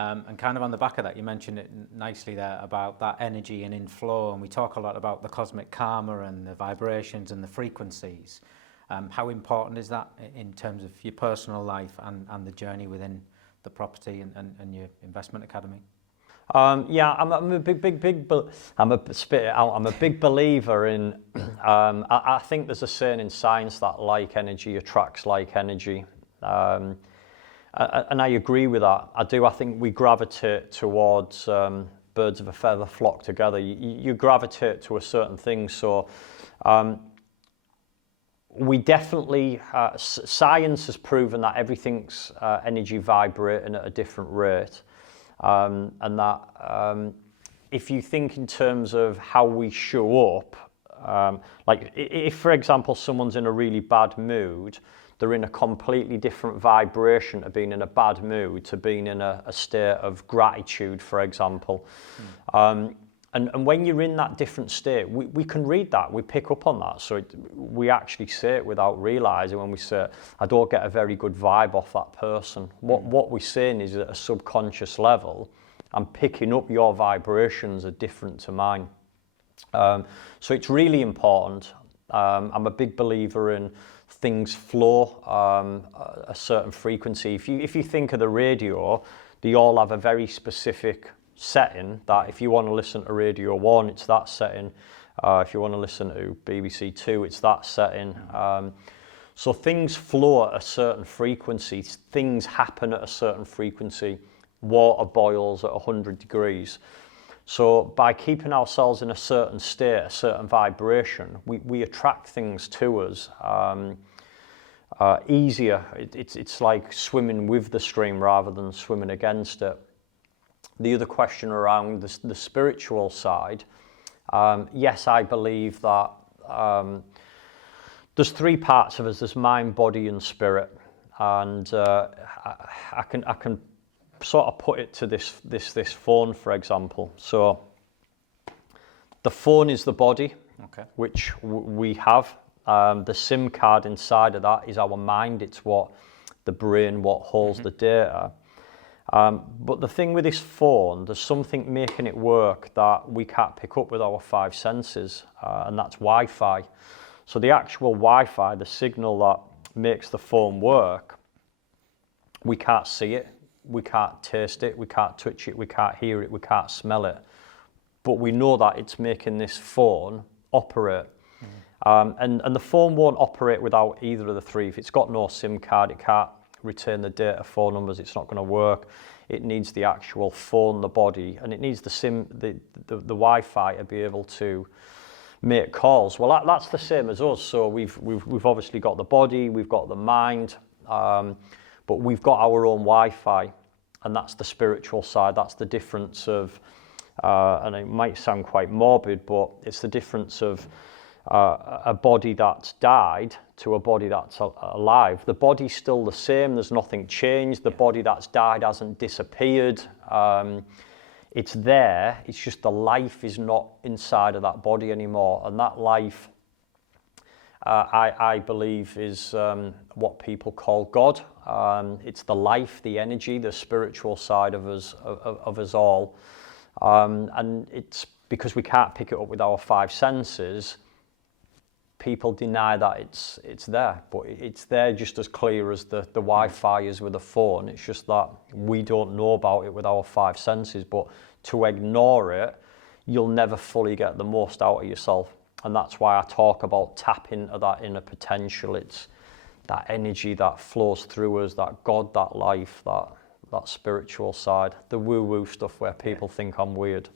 And kind of on the back of that, you mentioned it nicely there about that energy and inflow, and we talk a lot about the cosmic karma and the vibrations and the frequencies. How important is that in terms of your personal life and the journey within the property and your investment academy? Yeah, I'm a big believer in. I think there's a saying in science that like energy attracts like energy, and I agree with that. I think we gravitate towards birds of a feather flock together. You gravitate to a certain thing. So we definitely science has proven that everything's energy vibrating at a different rate. And that if you think in terms of how we show up, like if, for example, someone's in a really bad mood, they're in a completely different vibration to being in a bad mood to being in a state of gratitude, for example. And when you're in that different state, we can read that, we pick up on that. So we actually say it without realising when we say, I don't get a very good vibe off that person. What we're saying is at a subconscious level, I'm picking up your vibrations are different to mine. So it's really important. I'm a big believer in things flow a certain frequency. If you think of the radio, they all have a very specific setting that if you want to listen to Radio 1, it's that setting. If you want to listen to BBC 2, it's that setting. So things flow at a certain frequency. Things happen at a certain frequency. Water boils at 100 degrees. So by keeping ourselves in a certain state, a certain vibration, we attract things to us easier. It's like swimming with the stream rather than swimming against it. The other question around the spiritual side, yes, I believe that there's three parts of us. There's mind, body, and spirit, and I can sort of put it to this phone, for example. So the phone is the body, okay, which we have. The SIM card inside of that is our mind. It's what the brain, what holds the data. But the thing with this phone, there's something making it work that we can't pick up with our five senses, and that's Wi-Fi. So the actual Wi-Fi, the signal that makes the phone work, we can't see it, we can't taste it, we can't touch it, we can't hear it, we can't smell it. But we know that it's making this phone operate. And the phone won't operate without either of the three. If it's got no SIM card, it can't retain the data, phone numbers, it's not going to work. It needs the actual phone, the body, and it needs the Wi-Fi to be able to make calls. Well, that's the same as us. So we've obviously got the body, we've got the mind, but we've got our own Wi-Fi, and that's the spiritual side. That's the difference of, and it might sound quite morbid, but it's the difference of a body that's died to a body that's alive. The body's still the same, there's nothing changed. The body that's died hasn't disappeared. It's there, it's just the life is not inside of that body anymore. And that life, I believe, is what people call God. It's the life, the energy, the spiritual side of us all. And it's because we can't pick it up with our five senses, people deny that it's there, but it's there just as clear as the Wi-Fi is with a phone. It's just that we don't know about it with our five senses, but to ignore it, you'll never fully get the most out of yourself. And that's why I talk about tapping into that inner potential. It's that energy that flows through us, that God, that life, that spiritual side, the woo-woo stuff where people think I'm weird.